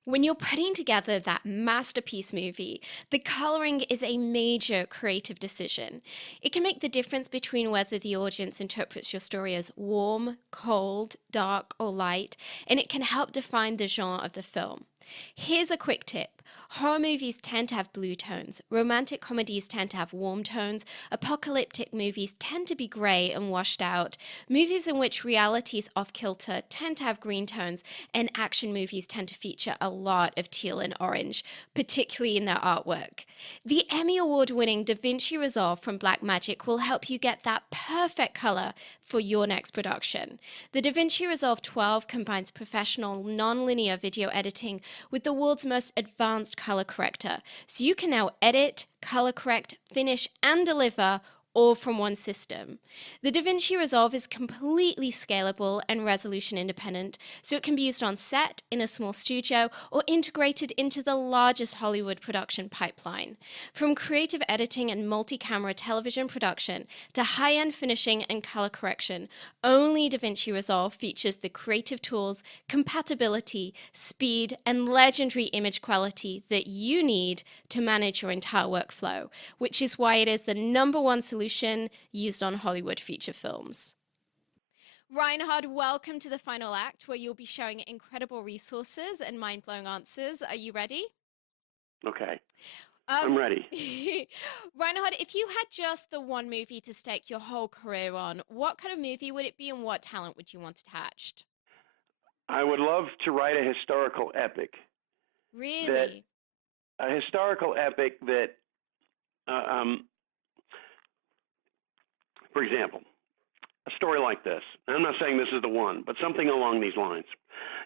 When you're putting together that masterpiece movie, the coloring is a major creative decision. It can make the difference between whether the audience interprets your story as warm, cold, dark, or light, and it can help define the genre of the film. Here's a quick tip. Horror movies tend to have blue tones, romantic comedies tend to have warm tones, apocalyptic movies tend to be grey and washed out, movies in which reality is off kilter tend to have green tones, and action movies tend to feature a lot of teal and orange, particularly in their artwork. The Emmy Award winning Da Vinci Resolve from Blackmagic will help you get that perfect color for your next production. The Da Vinci Resolve 12 combines professional non-linear video editing with the world's most advanced color corrector, so you can now edit, color correct, finish, and deliver all from one system. The DaVinci Resolve is completely scalable and resolution independent, so it can be used on set, in a small studio, or integrated into the largest Hollywood production pipeline. From creative editing and multi-camera television production to high-end finishing and color correction, only DaVinci Resolve features the creative tools, compatibility, speed, and legendary image quality that you need to manage your entire workflow, which is why it is the #1 solution used on Hollywood feature films. Reinhard, welcome to the final act where you'll be showing incredible resources and mind-blowing answers. Are you ready? Okay, I'm ready. Reinhard, if you had just the one movie to stake your whole career on, what kind of movie would it be and what talent would you want attached? I would love to write a historical epic. Really? A historical epic that, for example, a story like this. And I'm not saying this is the one, but something along these lines.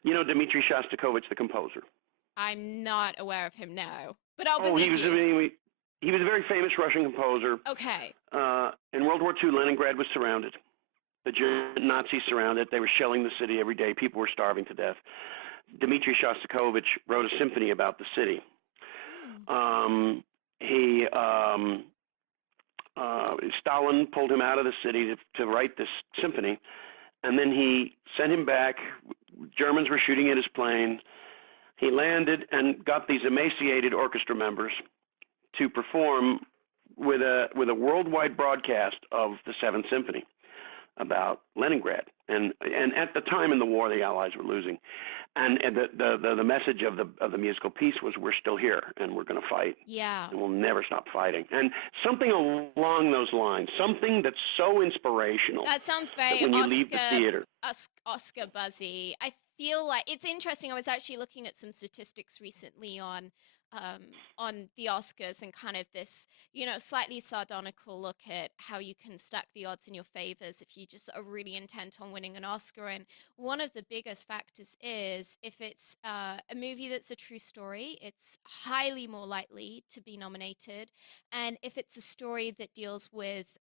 You know Dmitri Shostakovich, the composer? I'm not aware of him now, but I'll Oh, believe you. he was a very famous Russian composer. Okay. In World War II, Leningrad was surrounded. The German Nazis surrounded. They were shelling the city every day. People were starving to death. Dmitri Shostakovich wrote a symphony about the city. He Stalin pulled him out of the city to write this symphony, and then he sent him back. Germans were shooting at his plane. He landed and got these emaciated orchestra members to perform with a worldwide broadcast of the Seventh Symphony about Leningrad. And at the time in the war, the Allies were losing. And the message of the musical piece was, we're still here and we're going to fight. Yeah. And we'll never stop fighting. And something along those lines, something that's so inspirational. That sounds very when you leave the theater. Oscar buzzy. I feel like it's interesting. I was actually looking at some statistics recently on the Oscars and kind of this, slightly sardonical look at how you can stack the odds in your favors if you just are really intent on winning an Oscar. And one of the biggest factors is if it's a movie that's a true story, it's highly more likely to be nominated. And if it's a story that deals with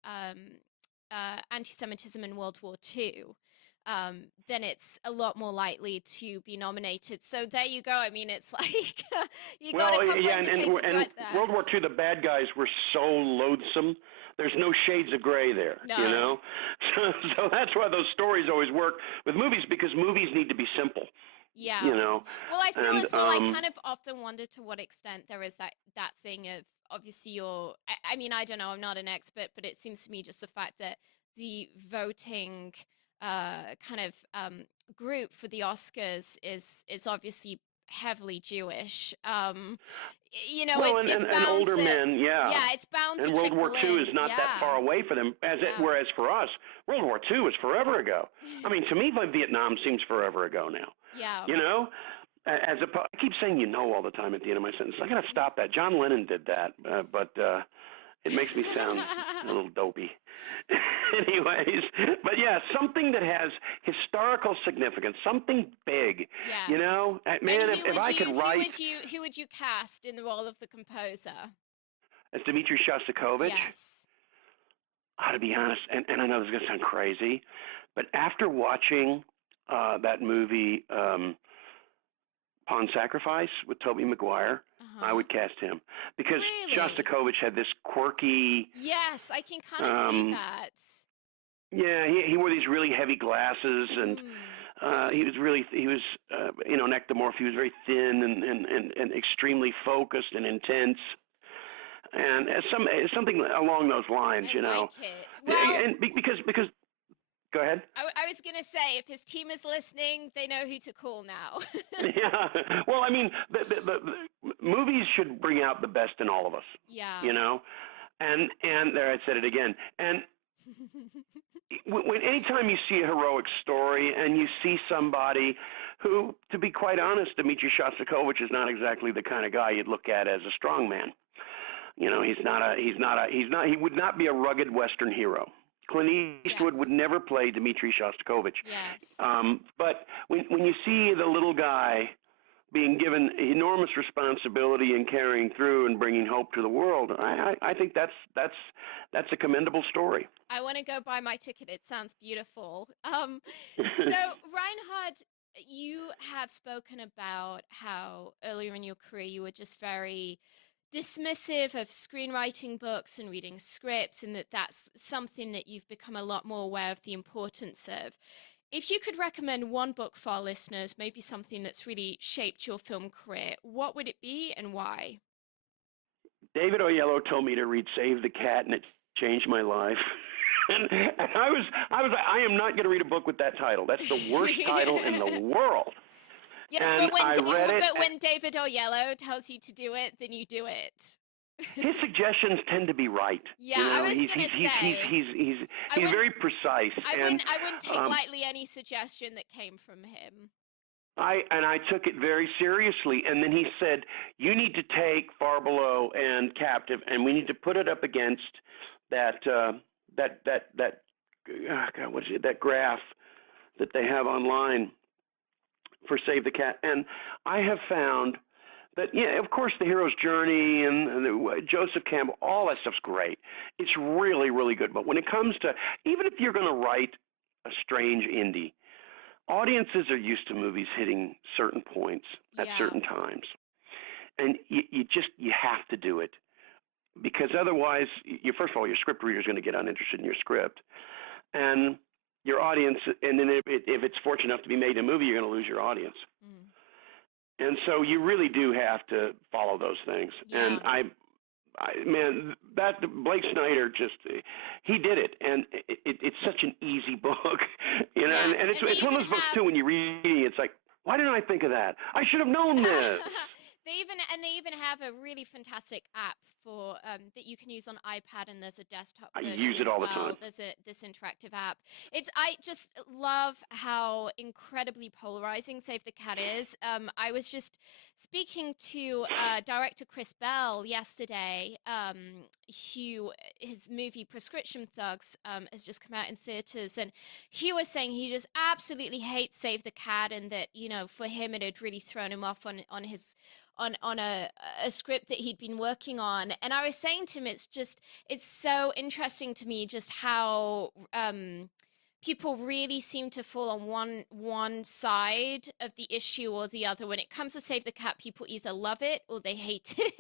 anti-Semitism in World War II, then it's a lot more likely to be nominated. So there you go. I mean, it's like you got a couple indicators right there. World War II, the bad guys were so loathsome. There's no shades of gray there, No. So that's why those stories always work with movies, because movies need to be simple. Yeah. Well, I feel as well. I kind of often wonder to what extent there is that thing of, obviously I mean, I don't know. I'm not an expert, but it seems to me just the fact that the voting kind of group for the Oscars is obviously heavily Jewish. It's bound older to, men, yeah. Yeah, it's bound to And World War II is not that far away for them, whereas for us, World War II is forever ago. I mean, to me, like, Vietnam seems forever ago now. Yeah. I keep saying all the time at the end of my sentence. I got to stop that. John Lennon did that, but it makes me sound a little dopey. Anyways, but yeah, something that has historical significance, something big. Yes. Man, if I could write. Who would you cast in the role of the composer? As Dmitri Shostakovich? Yes. To be honest, and I know this is going to sound crazy, but after watching that movie, Pawn Sacrifice with Tobey Maguire, I would cast him, because Shostakovich had this quirky. Yes, I can kind of see that. Yeah, he wore these really heavy glasses, and he was an ectomorph. He was very thin and extremely focused and intense, and something along those lines, I like it. Well, and because go ahead. I was gonna say, if his team is listening, they know who to call now. Yeah. Well, I mean, the movies should bring out the best in all of us. Yeah. And there I said it again. And anytime you see a heroic story and you see somebody who, to be quite honest, Dmitry Shostakovich is not exactly the kind of guy you'd look at as a strongman. He would not be a rugged Western hero. Clint Eastwood would never play Dmitry Shostakovich. Yes. But when you see the little guy being given enormous responsibility and carrying through and bringing hope to the world, I think that's a commendable story. I want to go buy my ticket. It sounds beautiful. So Reinhard, you have spoken about how earlier in your career you were just very dismissive of screenwriting books and reading scripts, and that's something that you've become a lot more aware of the importance of. If you could recommend one book for our listeners, maybe something that's really shaped your film career, what would it be and why? David Oyelowo told me to read Save the Cat, and it changed my life. And I was like, I am not going to read a book with that title. That's the worst title in the world. Yes, and when David Oyelowo tells you to do it, then you do it. His suggestions tend to be right. Yeah, I was going to say. He's very precise. I wouldn't take lightly any suggestion that came from him. I took it very seriously, and then he said, you need to take Far Below and Captive, and we need to put it up against that graph that they have online for Save the Cat. And I have found that, of course, the hero's journey and Joseph Campbell, all that stuff's great. It's really, really good. But when it comes to, even if you're going to write a strange indie, audiences are used to movies hitting certain points at certain times. And you have to do it. Because otherwise, first of all, your script reader is going to get uninterested in your script. And your audience, and then if it's fortunate enough to be made in a movie, you're going to lose your audience. Mm. And so you really do have to follow those things. Yeah. And Blake Snyder he did it. And it's such an easy book, Yes. and it's one of those books too, when you read it, it's like, why didn't I think of that? I should have known this. They even have a really fantastic app for that you can use on iPad, and there's a desktop version. I use it all the time. There's this interactive app. I just love how incredibly polarizing Save the Cat is. I was just speaking to director Chris Bell yesterday. His movie Prescription Thugs has just come out in theaters, and he was saying he just absolutely hates Save the Cat, and that for him it had really thrown him off on a script that he'd been working on. And I was saying to him, it's so interesting to me just how people really seem to fall on one side of the issue or the other. When it comes to Save the Cat, people either love it or they hate it.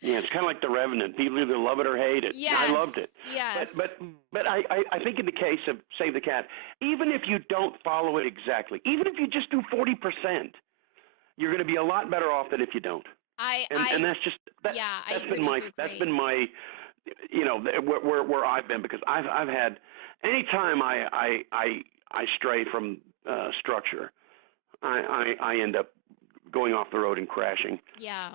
Yeah, it's kind of like The Revenant. People either love it or hate it. Yes. I loved it. Yes. But I think in the case of Save the Cat, even if you don't follow it exactly, even if you just do 40%, you're going to be a lot better off than if you don't. And that's just that's been my where I've been, because I've had, anytime I stray from structure, I end up going off the road and crashing. Yeah.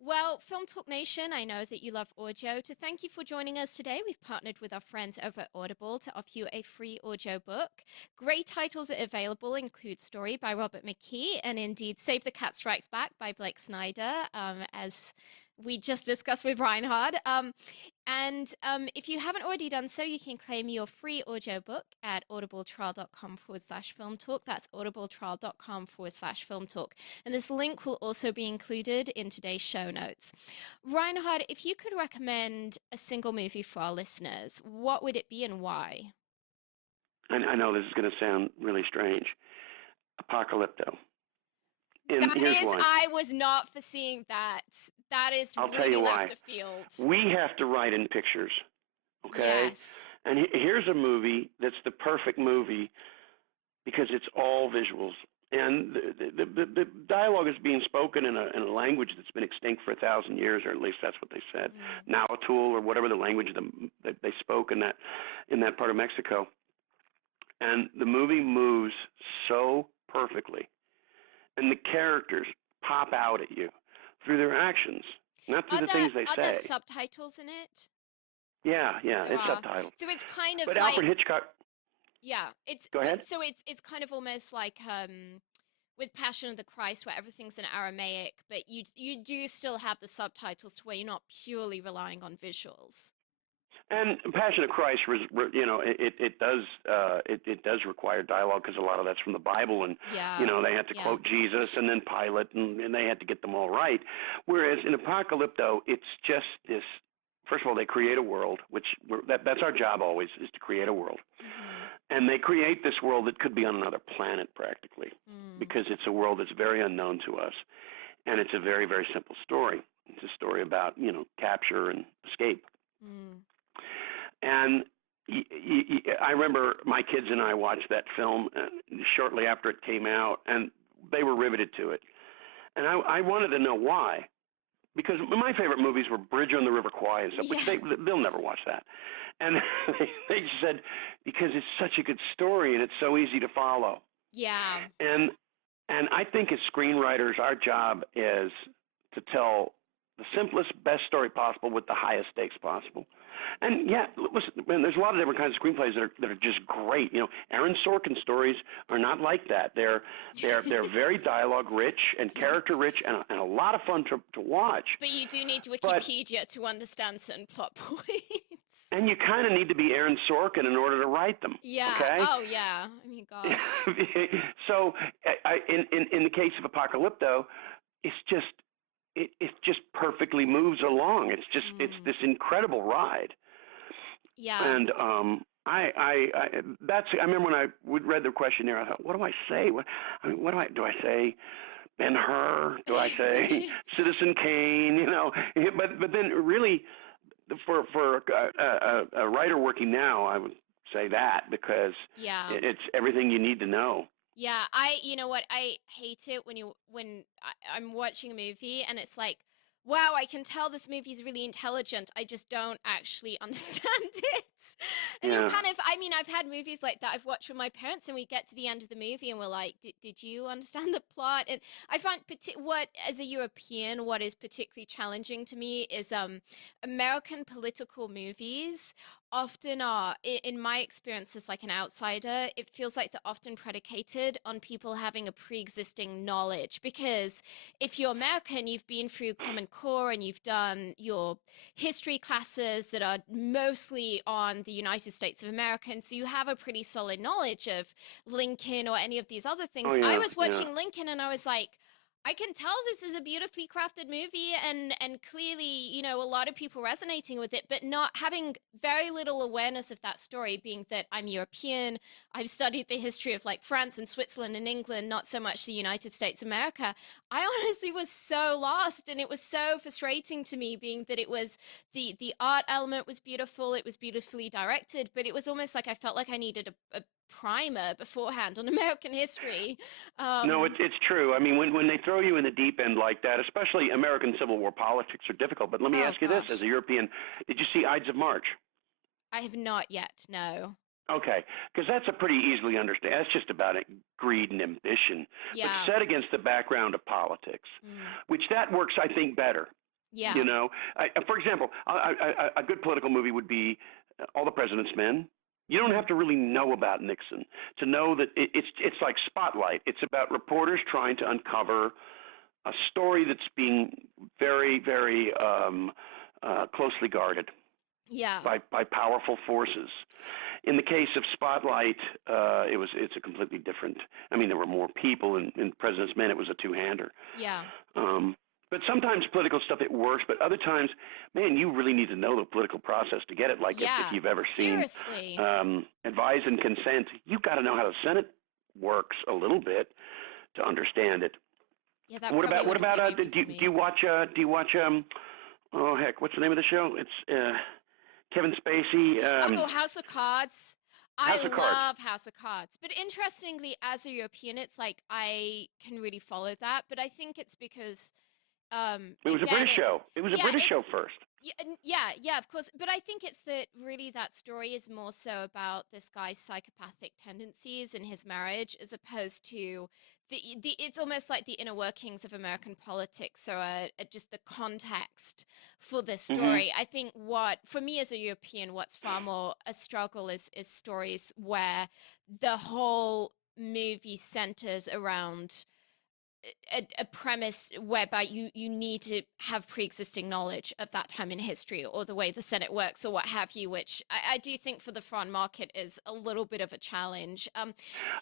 Well, Film Talk Nation, I know that you love audio. To thank you for joining us today, we've partnered with our friends over at Audible to offer you a free audio book. Great titles are available, include Story by Robert McKee, and indeed Save the Cat Strikes Back by Blake Snyder, as we just discussed with Reinhard. And if you haven't already done so, you can claim your free audiobook at audibletrial.com/film talk. That's audibletrial.com/film talk. And this link will also be included in today's show notes. Reinhard, if you could recommend a single movie for our listeners, what would it be and why? I know this is going to sound really strange. Apocalypto. I was not foreseeing that. That is I'll really tell you left why. of field. We have to write in pictures, okay? Yes. And here's a movie that's the perfect movie because it's all visuals. And the dialogue is being spoken in a language that's been extinct for 1,000 years, or at least that's what they said. Nahuatl, or whatever the language that they spoke in that part of Mexico. And the movie moves so perfectly, and the characters pop out at you through their actions, not through the things they say. Are there subtitles in it? Yeah, it's subtitled. So it's kind of but like... Alfred Hitchcock... Yeah, it's... Go ahead. So it's kind of almost like with Passion of the Christ, where everything's in Aramaic, but you do still have the subtitles to where you're not purely relying on visuals. And Passion of Christ, it does require dialogue, because a lot of that's from the Bible, and they had to quote Jesus and then Pilate, and they had to get them all right. Whereas in Apocalypto, it's just this. First of all, they create a world, which that's our job always, is to create a world. And they create this world that could be on another planet practically, because it's a world that's very unknown to us, and it's a very, very simple story. It's a story about capture and escape. And I remember my kids and I watched that film shortly after it came out, and they were riveted to it. And I wanted to know why, because my favorite movies were Bridge on the River Kwai and stuff, which they'll never watch that. And they said, because it's such a good story and it's so easy to follow. Yeah. And I think as screenwriters, our job is to tell the simplest, best story possible with the highest stakes possible. And listen, man, there's a lot of different kinds of screenplays that are just great. Aaron Sorkin stories are not like that. They're very dialogue rich and character rich, and a lot of fun to watch. But you do need Wikipedia to understand certain plot points. And you kind of need to be Aaron Sorkin in order to write them. Yeah. Okay? Oh yeah. I mean, gosh. So, in the case of Apocalypto, it just perfectly moves along. It's this incredible ride. Yeah. And I remember when I read the questionnaire, I thought, what do I say? Do I say Ben-Hur? Do I say Citizen Kane? But then really, for a writer working now, I would say that, because it's everything you need to know. Yeah, you know what, I hate it when I'm watching a movie and it's like, wow, I can tell this movie is really intelligent. I just don't actually understand it. And you're kind of, I've had movies like that I've watched with my parents, and we get to the end of the movie and we're like, did you understand the plot? And I find as a European, what is particularly challenging to me is American political movies often are, in my experience as like an outsider, it feels like they're often predicated on people having a pre-existing knowledge, because if you're American, you've been through Common Core and you've done your history classes that are mostly on the United States of America, and so you have a pretty solid knowledge of Lincoln or any of these other things. I was watching Lincoln and I was like, I can tell this is a beautifully crafted movie, and clearly, a lot of people resonating with it, but not having very little awareness of that story, being that I'm European. I've studied the history of like France and Switzerland and England, not so much the United States of America. I honestly was so lost, and it was so frustrating to me, being that it was the art element was beautiful. It was beautifully directed, but it was almost like I felt like I needed a primer beforehand on American history. No, it's true. I mean, when they throw you in the deep end like that, especially American Civil War politics are difficult. But let me ask you this, as a European, did you see Ides of March? I have not yet, no. Okay, because that's a pretty easily understand. That's just about greed and ambition, but set against the background of politics, which that works, I think, better. Yeah. For example, a good political movie would be All the President's Men. You don't have to really know about Nixon to know that it's like Spotlight. It's about reporters trying to uncover a story that's being very, very closely guarded by powerful forces. In the case of Spotlight, it's a completely different. I mean, there were more people. In President's Men, it was a two-hander. Yeah. But sometimes political stuff, it works, but other times, man, you really need to know the political process to get it. Like if you've ever seen Advise and Consent, you've got to know how the Senate works a little bit to understand it. Yeah, that what about do you watch oh heck, what's the name of the show? It's Kevin Spacey. House of Cards. I House of Cards. love House of Cards. But interestingly, as a European, it's like I can really follow that. But I think it's because, It was a again, British show. It was a yeah, British it's, show first. yeah, of course. But I think it's that really that story is more so about this guy's psychopathic tendencies in his marriage, as opposed to the it's almost like the inner workings of American politics, or just the context for this Hmm. story. I think what for me as a European, what's far more a struggle is stories where the whole movie centers around a premise whereby you need to have pre-existing knowledge of that time in history, or the way the Senate works, or what have you, which I do think for the foreign market is a little bit of a challenge.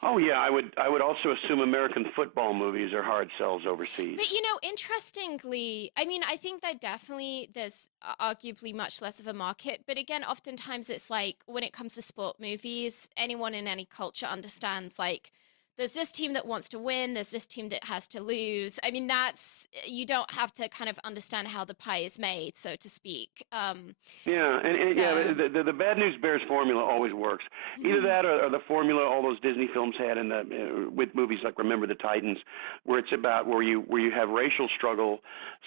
Oh yeah, I would also assume American football movies are hard sells overseas. But interestingly, I mean, I think that definitely there's arguably much less of a market. But again, oftentimes it's like when it comes to sport movies, anyone in any culture understands like there's this team that wants to win, there's this team that has to lose. I mean, that's you don't have to kind of understand how the pie is made, so to speak. Yeah, and yeah, So the Bad News Bears formula always works. Either that, or the formula all those Disney films had in the with movies like Remember the Titans, where it's about where you have racial struggle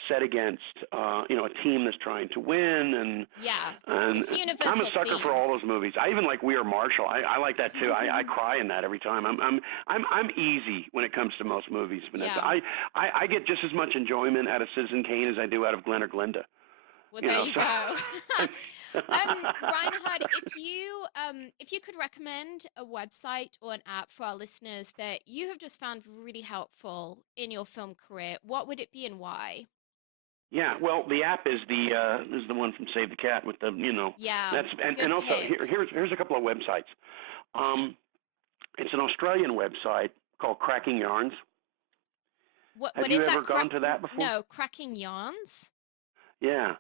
set against a team that's trying to win, yeah, and it's I'm a universal sucker for all themes. those movies. I even like We Are Marshall. I like that too. I cry in that every time. I'm easy when it comes to most movies, Vanessa. Yeah. I get just as much enjoyment out of Citizen Kane as I do out of Glenn or Glinda. Well, You there know, you so go. Reinhard, if you could recommend a website or an app for our listeners that you have just found really helpful in your film career, what would it be and why? yeah, well, the app is the one from Save the Cat with Yeah, that's and good also pick. here's a couple of websites. Um, it's an Australian website called Cracking Yarns. Have What you is that? ever gone to that before? No, cracking yarns. Yeah,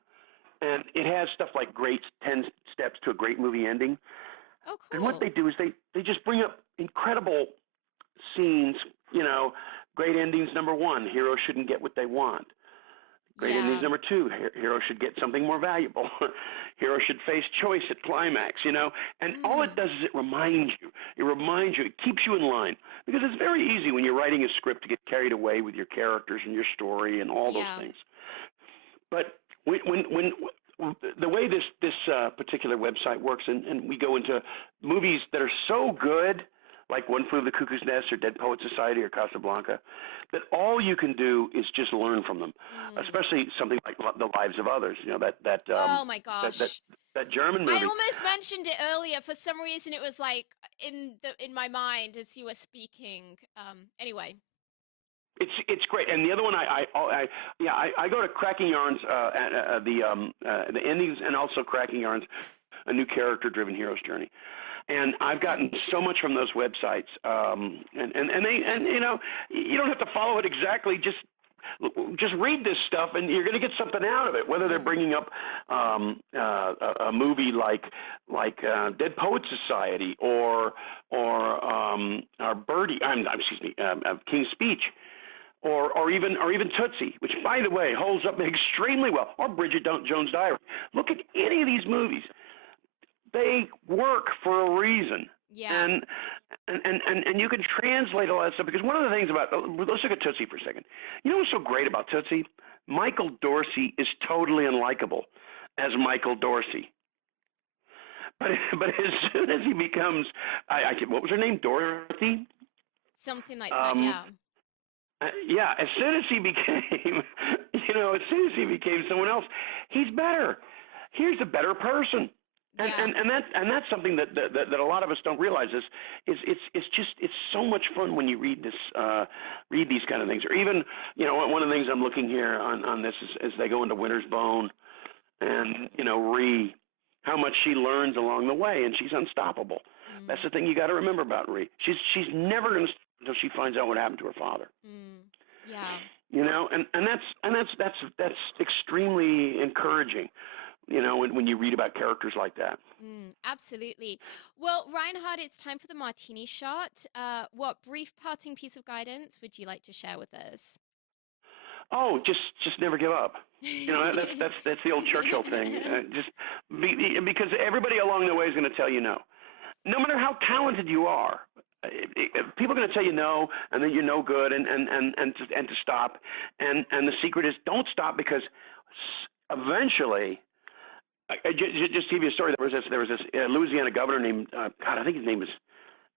and it has stuff like great 10 steps to a great movie ending. Oh, And what they cool. do is they just bring up incredible scenes. You know, great endings. Number one, heroes shouldn't get what they want. Great endings Yeah. number two, hero should get something more valuable. Hero should face choice at climax, And all it Mm, does is it reminds you. It reminds you. It keeps you in line. Because it's very easy when you're writing a script to get carried away with your characters and your story and all those yeah. things. But when the way this particular website works, and we go into movies that are so good, like One Flew Over the Cuckoo's Nest or Dead Poet Society or Casablanca, that all you can do is just learn from them. Mm. Especially something like The Lives of Others. Oh my That that gosh. that German I movie. almost mentioned it earlier. For some reason, it was like in my mind as you were speaking. Anyway. It's great, and the other one I go to Cracking Yarns, the endings, and also Cracking Yarns, a new character-driven hero's journey. And I've Okay. gotten so much from those websites, and you don't have to follow it exactly. Just read this stuff, and you're going to get something out of it. Whether they're Mm. bringing up a movie like Dead Poet Society or Birdie, excuse me, King's Speech, or even Tootsie, which by the way holds up extremely well, or Bridget Jones' Diary. Look at any of these movies; they work for a reason, Yeah. and and you can translate all that stuff. Because one of the things about let's look at Tootsie for a second. You know what's so great about Tootsie? Michael Dorsey is totally unlikable as Michael Dorsey. But as soon as he becomes, what was her name? Dorothy. Something like that. Um, Yeah. yeah, as soon as he became, as soon as he became someone else, he's better. Here's a better person, and Yeah. and and that and that's something that a lot of us don't realize it's so much fun when you read these kind of things, or even one of the things I'm looking here on this is they go into Winter's Bone, and Ree, how much she learns along the way, and she's unstoppable. That's Mm. the thing you got to remember about Ree. She's never going to stop until she finds out what happened to her father. Mm. Yeah. And that's extremely encouraging. When you read about characters like that. Absolutely. Well, Reinhard, it's time for the martini shot. What brief parting piece of guidance would you like to share with us? Oh, just never give up. That's the old Churchill thing. Because everybody along the way is going to tell you no. no matter how talented you are, people are going to tell you no, and that you're no good, and to stop. And the secret is don't stop, because eventually, just to give you a story, there was this Louisiana governor named God, I think his name was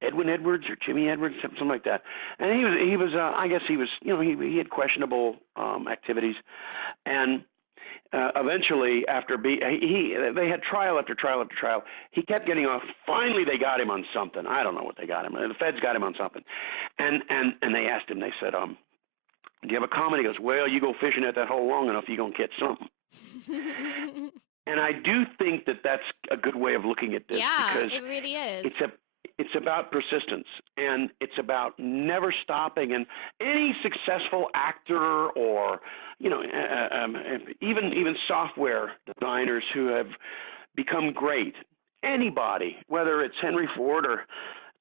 Edwin Edwards or Jimmy Edwards, something like that. And he was I guess he was, he had questionable activities, and eventually, after they had trial after trial after trial. He kept getting off. Finally, they got him on something. I don't know what they got him. The feds got him on something, and they asked him. They said, "Do you have a comment?" He goes, "Well, you go fishing at that hole long enough, you're gonna catch something." And I do think that that's a good way of looking at this, because it really is. It's about persistence, and it's about never stopping. And any successful actor, or even software designers who have become great, anybody, whether it's Henry Ford or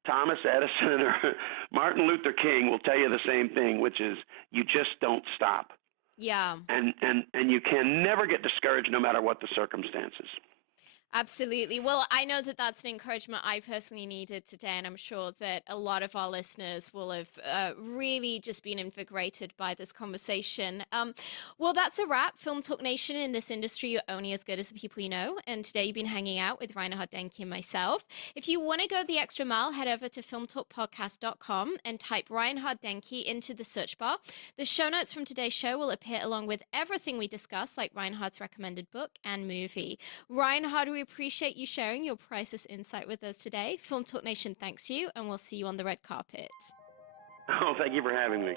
Thomas Edison or Martin Luther King, will tell you the same thing, which is you just don't stop. Yeah. And you can never get discouraged, no matter what the circumstances. Absolutely. Well, I know that that's an encouragement I personally needed today, and I'm sure that a lot of our listeners will have really just been invigorated by this conversation. Well, that's a wrap. Film Talk Nation, in this industry, you're only as good as the people you know. And today you've been hanging out with Reinhard Denke and myself. If you want to go the extra mile, head over to filmtalkpodcast.com and type Reinhard Denke into the search bar. The show notes from today's show will appear along with everything we discussed, like Reinhard's recommended book and movie. Reinhard, we appreciate you sharing your priceless insight with us today. Film Talk Nation thanks you, and we'll see you on the red carpet. Oh, thank you for having me.